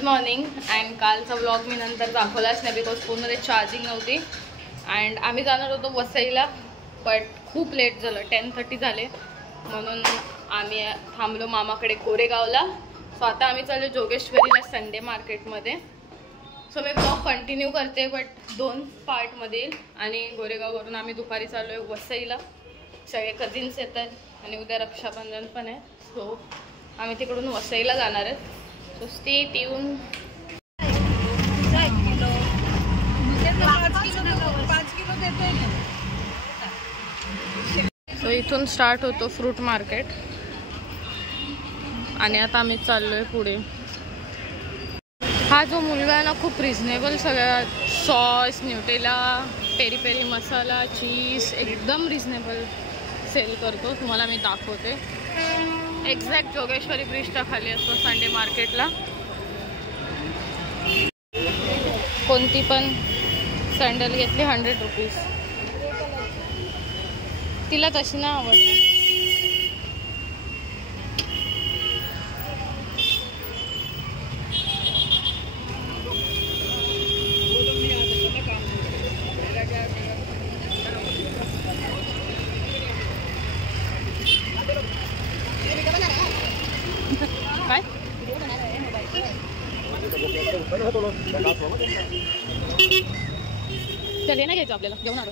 Good morning. And कालचा vlog मी नंतर दाखवलाच नाही बिकॉज फोनमध्ये चार्जिंग नव्हती. अँड आम्ही जाणार होतो वसईला, बट खूप लेट झालं, 10:30 झाले, म्हणून आम्ही थांबलो मामाकडे कोरेगावला. सो आता आम्ही चाललो जोगेश्वरीला संडे मार्केटमध्ये. सो मी ब्लॉग कंटिन्यू करते बट 2 पार्टमध्ये येईल. आणि गोरेगाववरून आम्ही दुपारी चाललो आहे वसईला. सगळे कझिन्स येत आहेत आणि उद्या रक्षाबंधन पण आहे. सो आम्ही तिकडून वसईला जाणार आहेत. So stay tune. सो इथून स्टार्ट होतो फ्रूट मार्केट आणि आता आम्ही चाललोय पुढे. हा जो मुलगा आहे ना खूप रिझनेबल सगळ्या सॉस, न्यूटेला, पेरी पेरी मसाला, चीज एकदम रिझनेबल सेल करतो. तुम्हाला मी दाखवते. एक्झॅक्ट जोगेश्वरी ब्रिजच्या खाली असतो संडे मार्केटला. कोणती पण सँडल घेतली 100 रुपीज. तिला तशी ना आवडली. काय चल ना घ्यायचं आपल्याला, घेऊन आलो.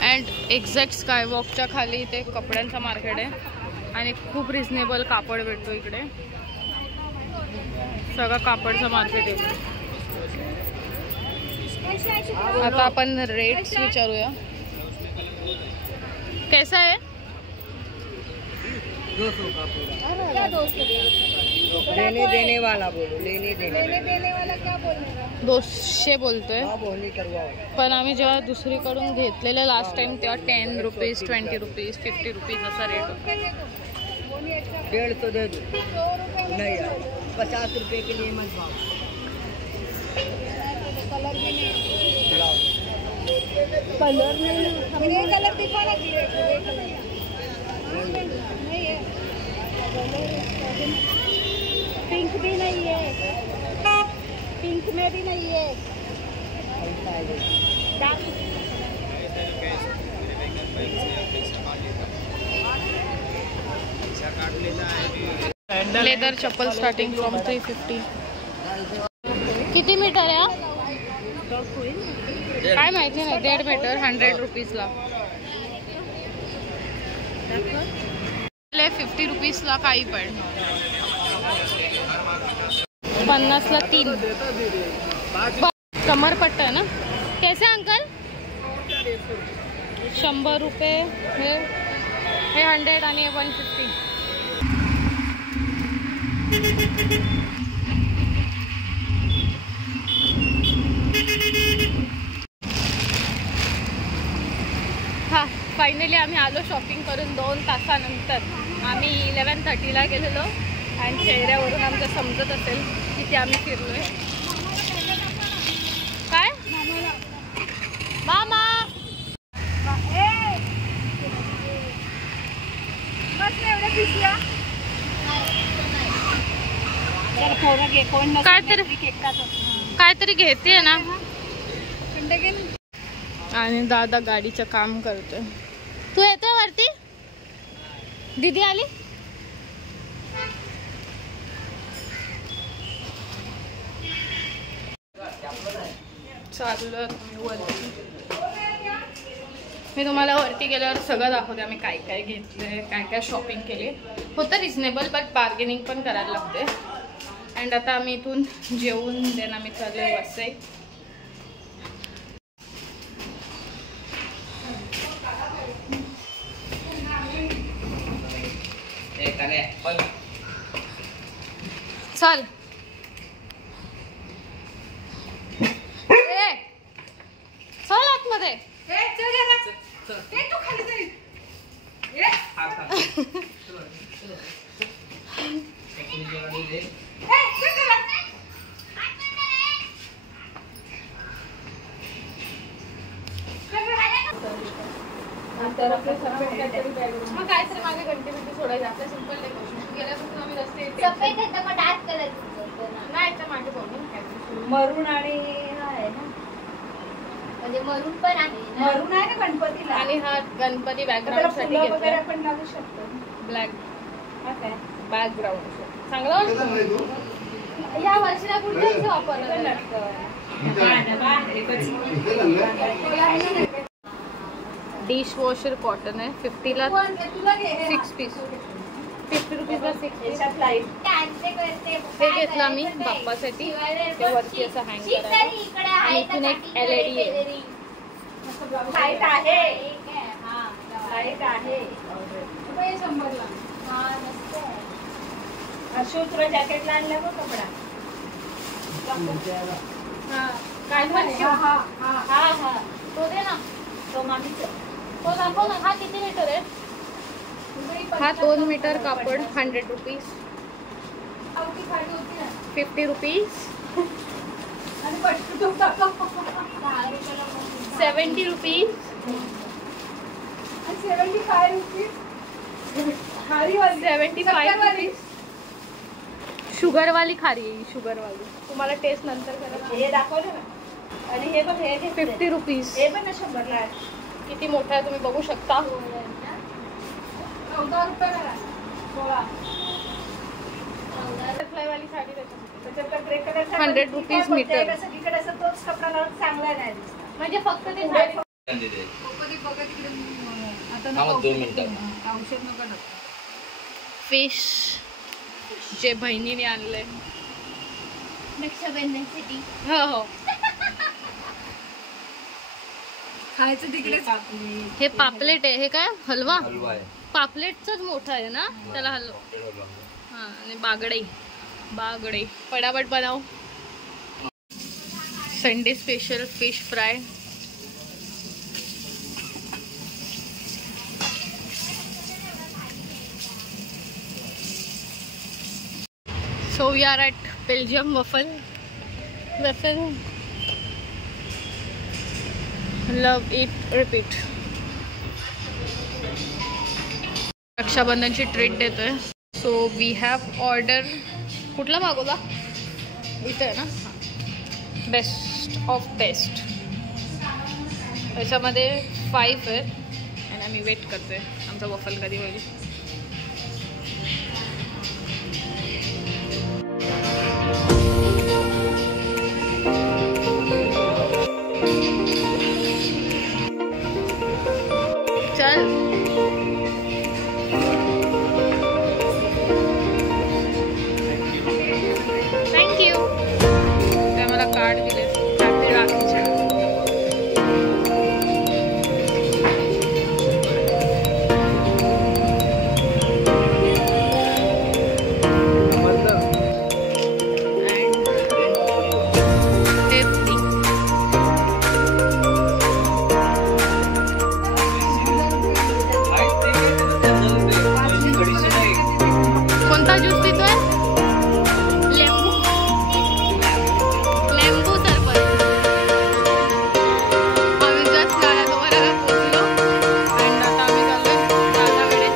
अँड एक्झॅक्ट स्कायवॉकच्या खाली इथे कपड्यांचा मार्केट आहे आणि खूप रिझनेबल कापड भेटतो इकडे. सगळं कापडचं मार्केट आहे. आता आपण रेट्स विचारूया. कैसा है? 200 का पूरा। क्या 200? लेने देने वाला बोलो, लेने देने वाला क्या बोल रहा है? 200 बोलतोय. करवाओ. पण आम्ही जेव्हा दुसरीकडून घेतलेलं लास्ट टाइम तेव्हा 10 रुपीज, 20 रुपीज, 50 रुपीज असा रेट होता. 150 दे दो. नहीं यार, 50 रुपये के लिए मत भाव. कलर भी नहीं, कलर नहीं, ये कलर दिखा ना, ये कलर नहीं है. पिंक भी नहीं है, पिंक में भी नहीं है. लेदर चप्पल स्टार्टिंग फ्रॉम 350. किती मीटर आहे? काय माहिती नाही. 1.5 मीटर 100 रुपीजला. 50 रुपीजला काही पण. 50ला 3. कमरपट्टा आहे ना. कैसे अंकल? 100 रुपये. हे 100 आणि 150. हा फायनली आम्ही आलो शॉपिंग करून. 2 तासानंतर आम्ही 11:30ला गेलेलो आणि चेहऱ्यावरून आमचं समजत असेल किती आम्ही फिरलोय. काय मामा काहीतरी घेते ना. आणि दादा गाडीचं काम करतोय. तू येतोय वरती? दीदी आली? चालू वरती. मी तुम्हाला वरती गेल्यावर सगळं दाखवते आम्ही काय काय घेतलंय, काय काय शॉपिंग केली. होतं रिझनेबल बट बार्गेनिंग पण करायला लागते. अँड आता आम्ही इथून जेवून देणं आम्ही चाललोय वसई. चल चल आतमध्ये. तर आपलं सफेद काहीतरी बॅग काहीतरी मागे घंटे सोडायचं. आपल्या सिंपल डेकोरेशन गेल्यापासून आम्ही रस्ते मरून आणि हा आहे ना, म्हणजे मरून पण आहे ना. मरून आहे ना गणपतीला. आणि हा गणपती त्याला बॅकग्राऊंड साठी फुलं वगैरे घेतला. आपण लावू शकतो. ब्लॅक हा काय बॅकग्राऊंड चांगला वाटतो. या वर्षीला कुठे वापरलं. डिश वॉशर कॉटन आहे 50ला 6 पीस 50 रुपीजला 6 पीस. हे घेतलं आम्ही बाप्पासाठी. ते वरती असं हँग करायला. आणि इथून एक LED आहे. लाईट आहे, लाईट आहे. हर्षू तुला जॅकेटला आणला बघ कपडा. काय म्हणते? हा तो दे ना. तो मामीचा. तो दाखव ना. हा किती मीटर आहे? हा 2 मीटर कापड 100 rupees. 50 rupees. 70 rupees. 75 rupees. 75 rupees. Sugar वाली खारी आहे. शुगर वाली तुम्हाला टेस्ट नंतर करा. हे दाखवलं ना. आणि हे बघ हे 50 रुपीज. हे पण 100ला आहे. किती मोठा आहे तुम्ही बघू शकता. 14 रुपये करा. 16. बटरफ्लाय वाली साडी त्याच्यामध्ये त्याच्यात ग्रे कलरचा 100 रुपीज मीटर. सगळीकडे असं तोच कपडा लावून चांगला नाही दिसणार. म्हणजे फक्त ते साडी. फिश जे बहिणीने आणलंय रक्षाबंधनसाठी. हो हो. खायचं तिकडे. हे पापलेट आहे. हे काय हलवा पापलेटचाच मोठा आहे ना. त्याला हलवा. हा आणि बागडे बागडे पटापट बनाव. Sunday special fish fry. So we are at Belgium waffle. Love it, repeat. रक्षाबंधनची ट्रीट देतोय. So we have order. कुठला मागवला? इथे आहे ना. Best of best. त्याच्यामध्ये 5 आहे आणि आम्ही वेट करतोय आमचा वफल कधी होईल. चल थँक्यू. ते आम्हाला कार्ड दिले. हॅपी राखीचे. कोणता ज्यूस पितोय? लेंबू. लेंबू सरबत. आम्ही जस्ट गाड्याजवळ पोहोचलो आणि आता आम्ही चाललोय दादाकडे.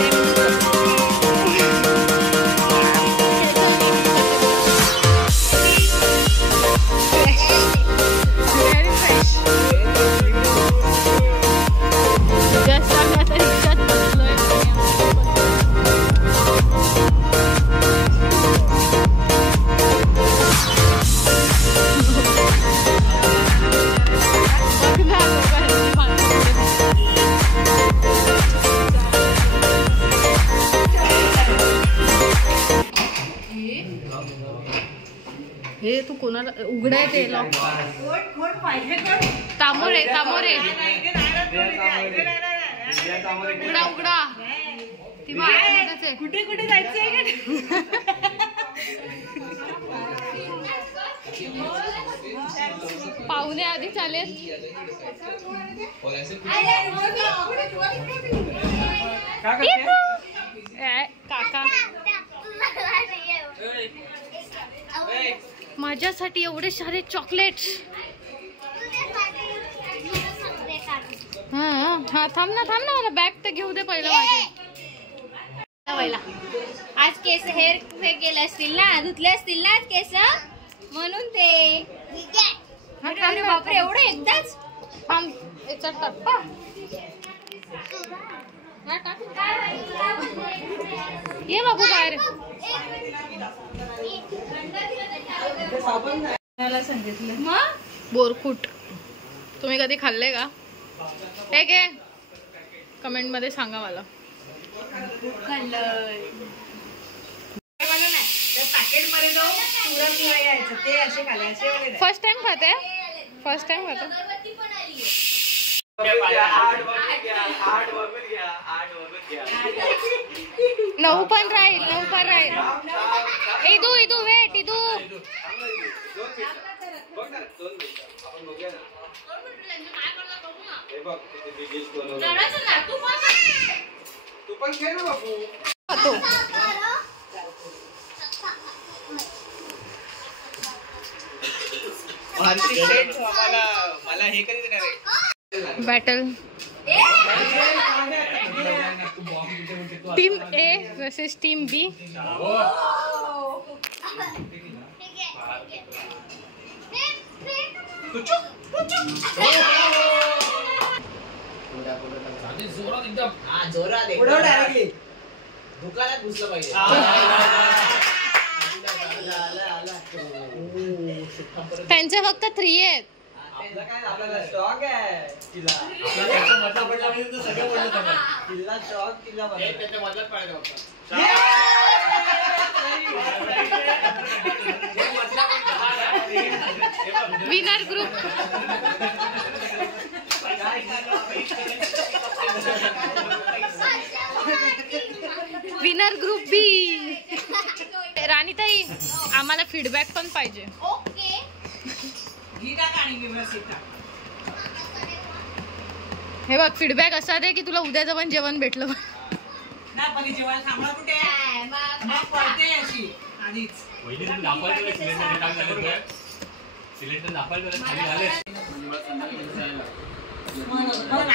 लेंबू व्हेरी फ्रेश. जस्ट आम्ही आता रिक्षात बसलोय. हे तू कोणाला उघडाय ते लॉक. तामोरे तामोरे उघडा उघडा. ती आहे. कुठे कुठे जायचंय पाहुणे आधी चालेल. काका माझ्यासाठी एवढे सारे चॉकलेट्स. हा हा थांब ना मला बॅग तर घेऊ दे पहिलं. माझी आज केस हेअर हे केले असतील ना, धुतले असतील ना आज केस, म्हणून ते. अरे बापरे, एवढं एकदाच. याच्यात टाक. ये बाबू बाहेर. बोरकुट तुम्ही कधी खाल्ले का? ठीक आहे, कमेंट मध्ये सांगा मला. फर्स्ट टाइम खाते. फर्स्ट टाइम खाते. नऊ पण राहील. इदू इदू वेट इदू. तू पण खेळ ना बापू. मला हे कधी देणार आहे battle. Team A versus team B. जोरात दुकानात घुसलं पाहिजे. त्यांचे फक्त 3 आहेत. आपल्याला स्टॉक आहे. Winner group. विनर ग्रुप बी. राणीताई, आम्हाला फीडबॅक पण पाहिजे. ओके. हे बघ, फीडबॅक असा दे की तुला उद्याचं पण जेवण भेटलं.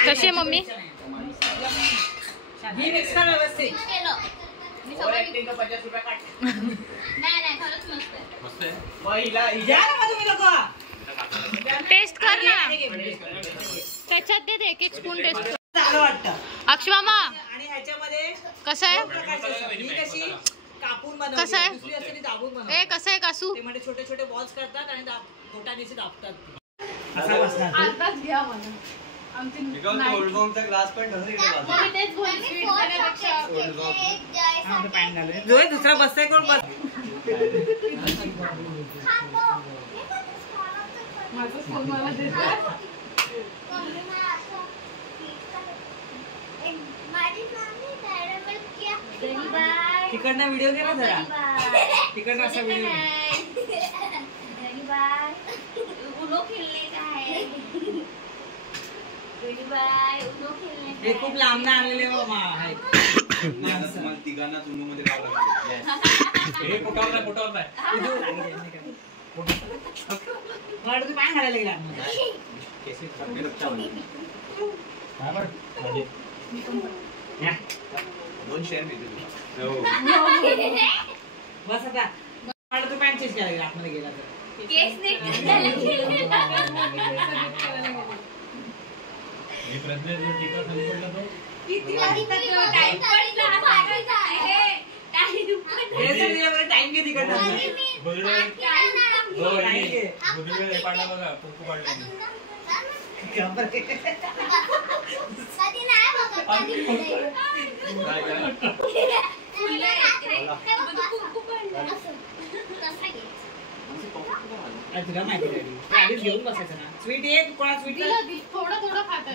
कशी आहे मम्मी? टेस्ट कर ना. त्याच्यात दे एक एक स्पून टेस्ट. अक्षय मामा, आणि ह्याच्यामध्ये कसं आहे? कापून कसं आहे? दुसरी असते ती दाबून बनवतात. ए कसं आहे कासू? ते म्हणजे छोटे छोटे बॉल्स करतात आणि बोटाने दाबतात. आताच घ्या मला. ग्लास पण दुसरा बसताय कोण बस. तिकडनं व्हिडिओ घे ना जरा. तिकडनं असा व्हिडिओ. हे खूप लांब ना आणलेले तिघांना मध्ये पाय घालायला गेला. दोन शेअर बस आता. तू पॅन्ट चेंज करायला गेला आतमध्ये गेला तर. टाइम घे तिकडनं. तुला माहिती आधीच घेऊन बसायचं ना. स्वीट एक कोणा स्वीट थोडं थोडं खातात.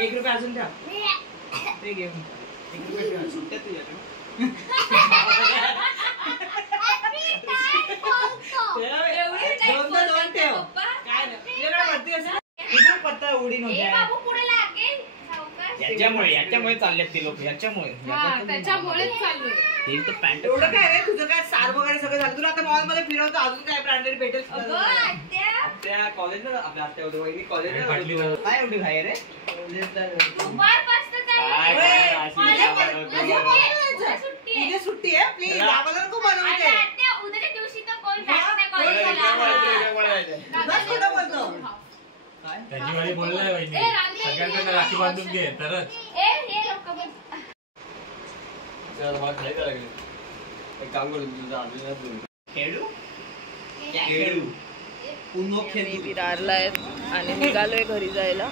₹1 अजून द्या. ते घेऊन ₹1 सुट्ट्या तुझ्या दोन ठेव. काय नाही पत्ता उडी नव्हती. याच्यामुळे चाललेत ते लोक याच्यामुळे त्याच्यामुळेच चालू आहे. ते तर पॅन्ट एवढं काय रे तुझं काय सार वगैरे सगळं झालं तुला आता मॉल मध्ये फिरवतो अजून काय ब्रँडेड भेटेल अगं, आत्या, त्या कॉलेजला आपल्या आत्या होते वहिनी कॉलेजला काय एवढी घाई रे दुपारपासून चालू काय आहे. अशी मला बनवते. मला सुट्टी आहे. तुझी सुट्टी आहे प्लीज आम्हाला नको आणि बनवते आत्या, उद्याच्या दिवशी तर कोण जात नाही इकडे कॉलेजला. बोलायचं. उगाच खोटं बोलतो त्यांची वाली बोललाय वहिनी ए, रांगेत सगळ्यांकडे राखी बांधून घे तरच ए, हे लोक बघ. एक काम करू तुझं अजून खेळू खेळू मी विरारला आहेत आणि निघालोय घरी जायला.